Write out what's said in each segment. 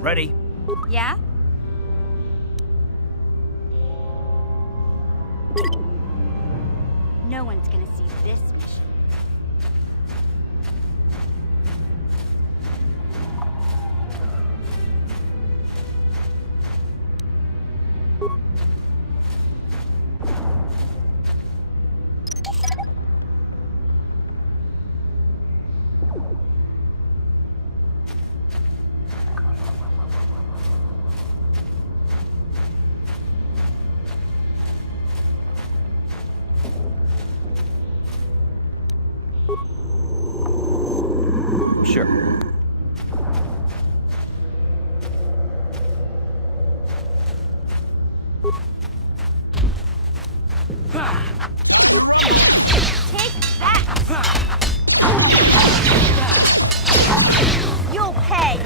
Ready? Yeah? No one's gonna see this mission. Sure. Take that! You'll pay!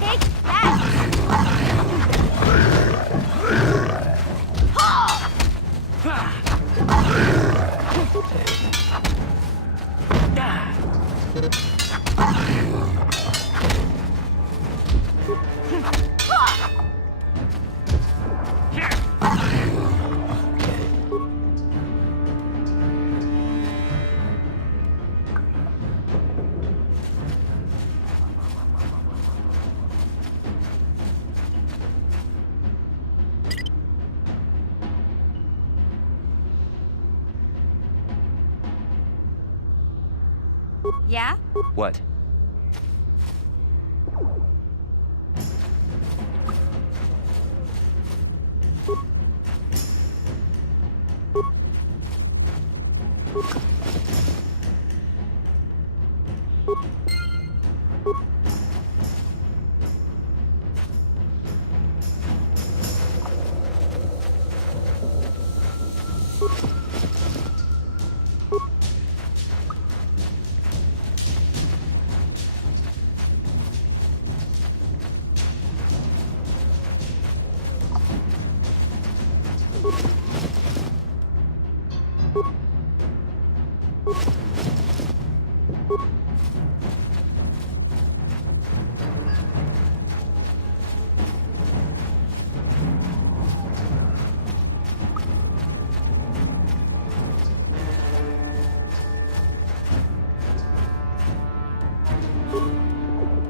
Take that! Yeah? What?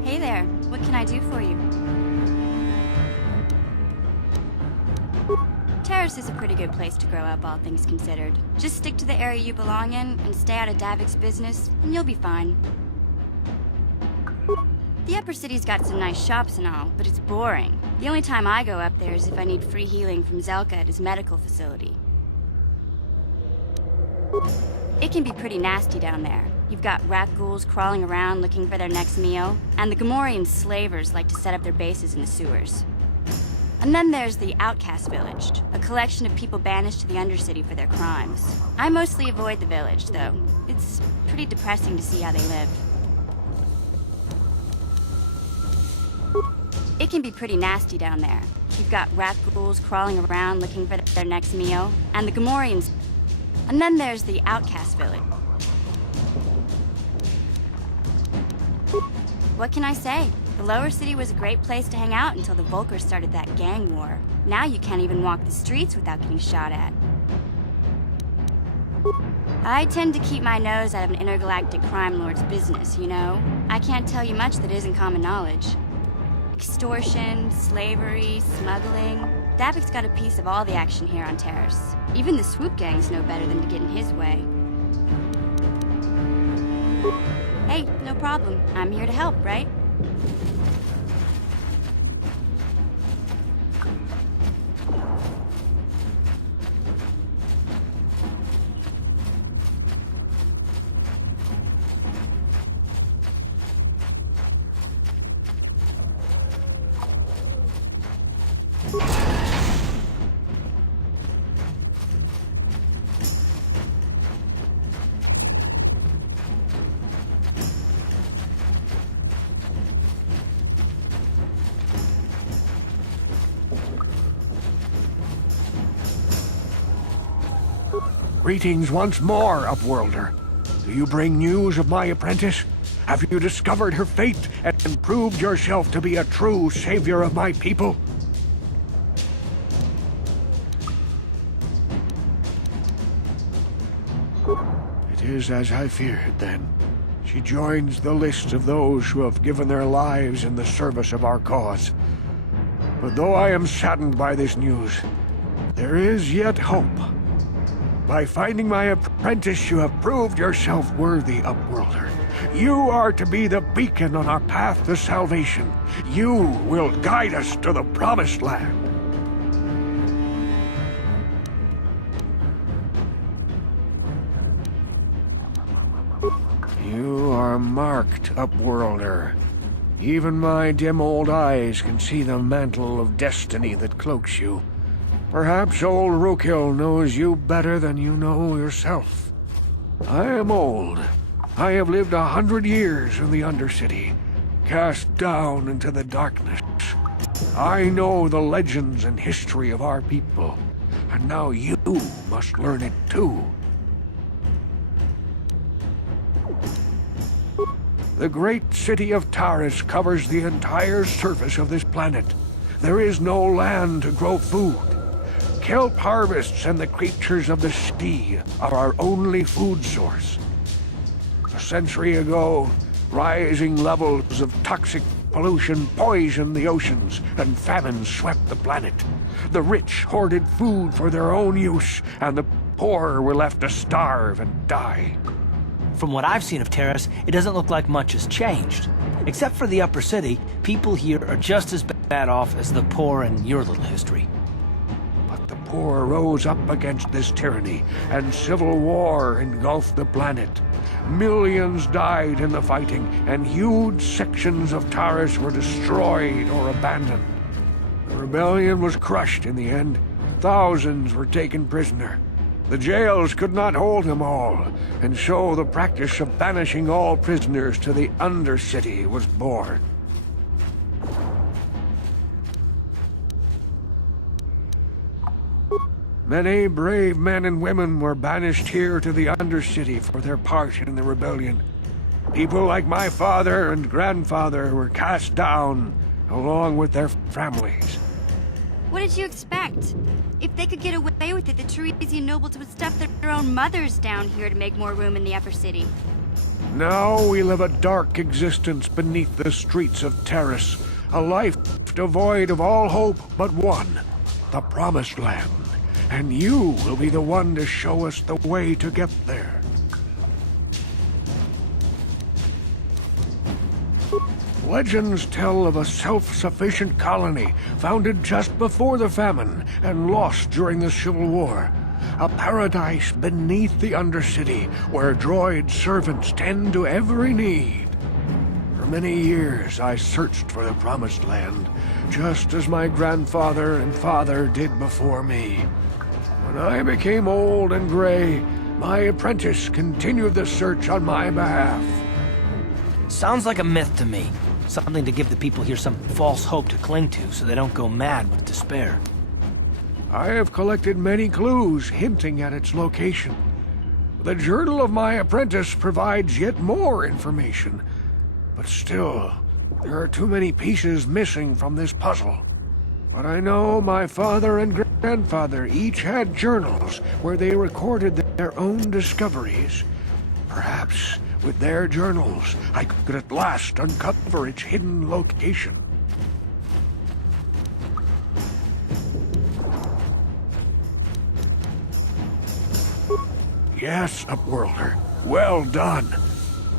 Hey there, what can I do for you? Terrace is a pretty good place to grow up, all things considered. Just stick to the area you belong in and stay out of Davik's business, and you'll be fine. The Upper City's got some nice shops and all, but it's boring. The only time I go up there is if I need free healing from Zelka at his medical facility. It can be pretty nasty down there. You've got rat ghouls crawling around looking for their next meal, and the Gamorrean slavers like to set up their bases in the sewers. And then there's the Outcast Village, a collection of people banished to the Undercity for their crimes. I mostly avoid the village, though. It's pretty depressing to see how they live. It can be pretty nasty down there. You've got rat ghouls crawling around looking for their next meal, and the Gamorreans. And then there's the Outcast Village. What can I say? The Lower City was a great place to hang out until the Volkers started that gang war. Now you can't even walk the streets without getting shot at. I tend to keep my nose out of an intergalactic crime lord's business, you know? I can't tell you much that isn't common knowledge. Extortion, slavery, smuggling. Davik's got a piece of all the action here on Terrace. Even the swoop gangs know better than to get in his way. Hey, no problem. I'm here to help, right? Greetings once more, Upworlder. Do you bring news of my apprentice? Have you discovered her fate and proved yourself to be a true savior of my people? It is as I feared, then. She joins the list of those who have given their lives in the service of our cause. But though I am saddened by this news, there is yet hope. By finding my apprentice, you have proved yourself worthy, Upworlder. You are to be the beacon on our path to salvation. You will guide us to the Promised Land. You are marked, Upworlder. Even my dim old eyes can see the mantle of destiny that cloaks you. Perhaps old Rookhill knows you better than you know yourself. I am old. I have lived 100 years in the Undercity, cast down into the darkness. I know the legends and history of our people, and now you must learn it too. The great city of Taris covers the entire surface of this planet. There is no land to grow food. Kelp harvests and the creatures of the sea are our only food source. A century ago, rising levels of toxic pollution poisoned the oceans, and famine swept the planet. The rich hoarded food for their own use, and the poor were left to starve and die. From what I've seen of Taris, it doesn't look like much has changed. Except for the upper city, people here are just as bad off as the poor in your little history. The poor rose up against this tyranny, and civil war engulfed the planet. Millions died in the fighting, and huge sections of Taris were destroyed or abandoned. The rebellion was crushed in the end. Thousands were taken prisoner. The jails could not hold them all, and so the practice of banishing all prisoners to the Undercity was born. Many brave men and women were banished here to the Undercity for their part in the rebellion. People like my father and grandfather were cast down, along with their families. What did you expect? If they could get away with it, the Teresian nobles would stuff their own mothers down here to make more room in the upper city. Now we live a dark existence beneath the streets of Taris, a life devoid of all hope but one, the Promised Land. And you will be the one to show us the way to get there. Legends tell of a self-sufficient colony founded just before the famine and lost during the Civil War. A paradise beneath the Undercity where droid servants tend to every need. For many years I searched for the Promised Land, just as my grandfather and father did before me. When I became old and gray, my apprentice continued the search on my behalf. Sounds like a myth to me. Something to give the people here some false hope to cling to so they don't go mad with despair. I have collected many clues hinting at its location. The journal of my apprentice provides yet more information. But still, there are too many pieces missing from this puzzle. But I know my father and grandfather each had journals where they recorded their own discoveries. Perhaps with their journals, I could at last uncover its hidden location. Yes, Upworlder. Well done.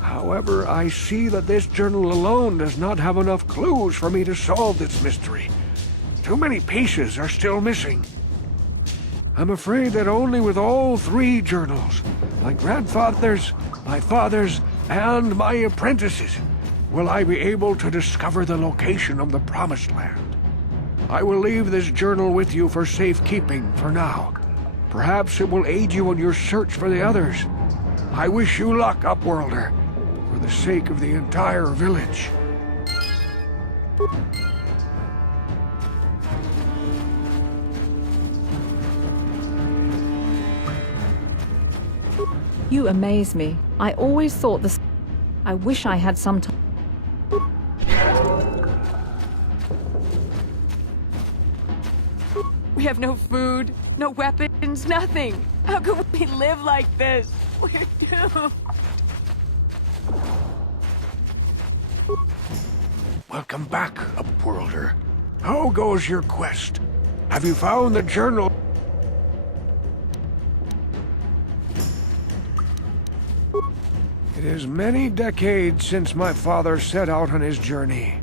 However, I see that this journal alone does not have enough clues for me to solve this mystery. Too many pieces are still missing. I'm afraid that only with all three journals, my grandfather's, my father's, and my apprentice's, will I be able to discover the location of the Promised Land. I will leave this journal with you for safekeeping for now. Perhaps it will aid you in your search for the others. I wish you luck, Upworlder, for the sake of the entire village. You amaze me. I always thought this. I wish I had some time. We have no food, no weapons, nothing. How could we live like this? We're doomed. Welcome back, Upworlder. How goes your quest? Have you found the journal? It is many decades since my father set out on his journey,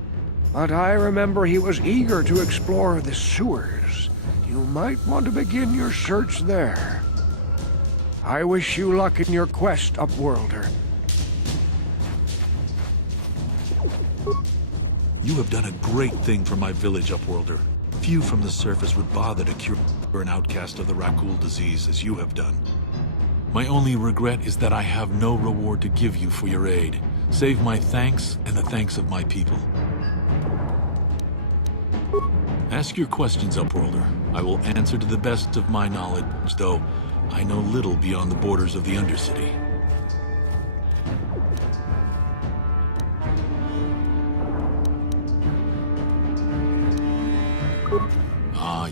but I remember he was eager to explore the sewers. You might want to begin your search there. I wish you luck in your quest, Upworlder. You have done a great thing for my village, Upworlder. Few from the surface would bother to cure an outcast of the Rakghoul disease as you have done. My only regret is that I have no reward to give you for your aid, save my thanks and the thanks of my people. Ask your questions, Upworlder. I will answer to the best of my knowledge, though I know little beyond the borders of the Undercity.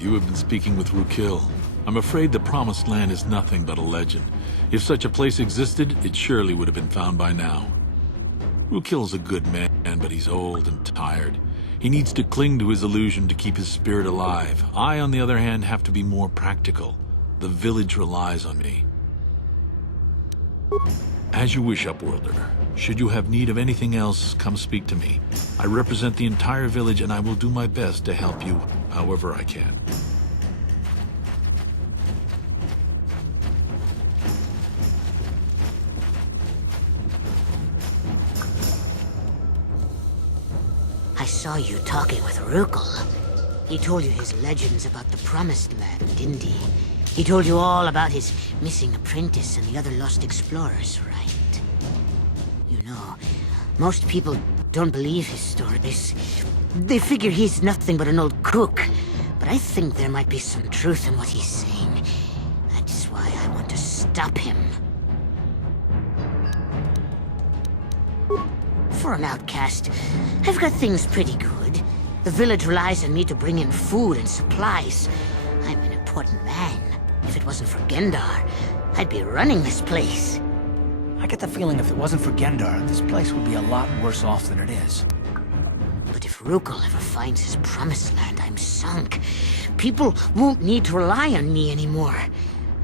You have been speaking with Rukil. I'm afraid the Promised Land is nothing but a legend. If such a place existed, it surely would have been found by now. Rukil's a good man, but he's old and tired. He needs to cling to his illusion to keep his spirit alive. I, on the other hand, have to be more practical. The village relies on me. As you wish, Upworlder. Should you have need of anything else, come speak to me. I represent the entire village, and I will do my best to help you however I can. I saw you talking with Rukil. He told you his legends about the Promised Land, didn't he? He told you all about his missing apprentice and the other lost explorers, right? You know, most people don't believe his stories. They figure he's nothing but an old crook. But I think there might be some truth in what he's saying. That's why I want to stop him. For an outcast, I've got things pretty good. The village relies on me to bring in food and supplies. I'm an important man. If it wasn't for Gendar, I'd be running this place. I get the feeling if it wasn't for Gendar, this place would be a lot worse off than it is. But if Rukil ever finds his Promised Land, I'm sunk. People won't need to rely on me anymore.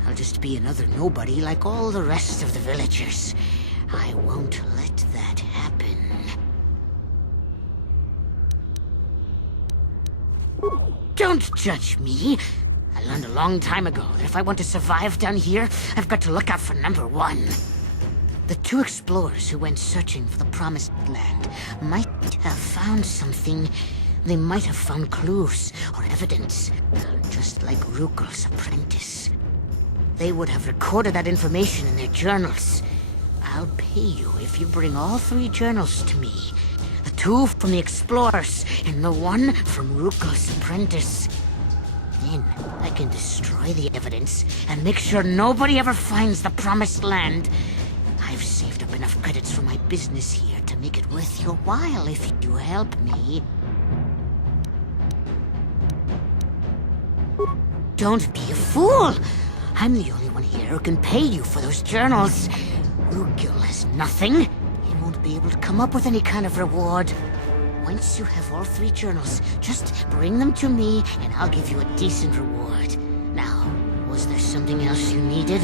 I'll just be another nobody like all the rest of the villagers. I won't let that happen. Don't judge me. I learned a long time ago that if I want to survive down here, I've got to look out for number one. The two explorers who went searching for the Promised Land might have found something. They might have found clues or evidence, just like Rukil's apprentice. They would have recorded that information in their journals. I'll pay you if you bring all 3 journals to me. The 2 from the explorers and the 1 from Rukil's apprentice. Then I can destroy the evidence and make sure nobody ever finds the Promised Land. I've saved up enough credits for my business here to make it worth your while if you help me. Don't be a fool! I'm the only one here who can pay you for those journals. Rukil has nothing. He won't be able to come up with any kind of reward. Once you have all 3 journals, just bring them to me and I'll give you a decent reward. Now, was there something else you needed?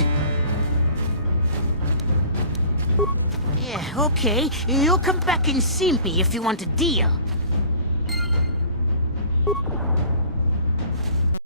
Yeah, okay. You'll come back and see me if you want a deal.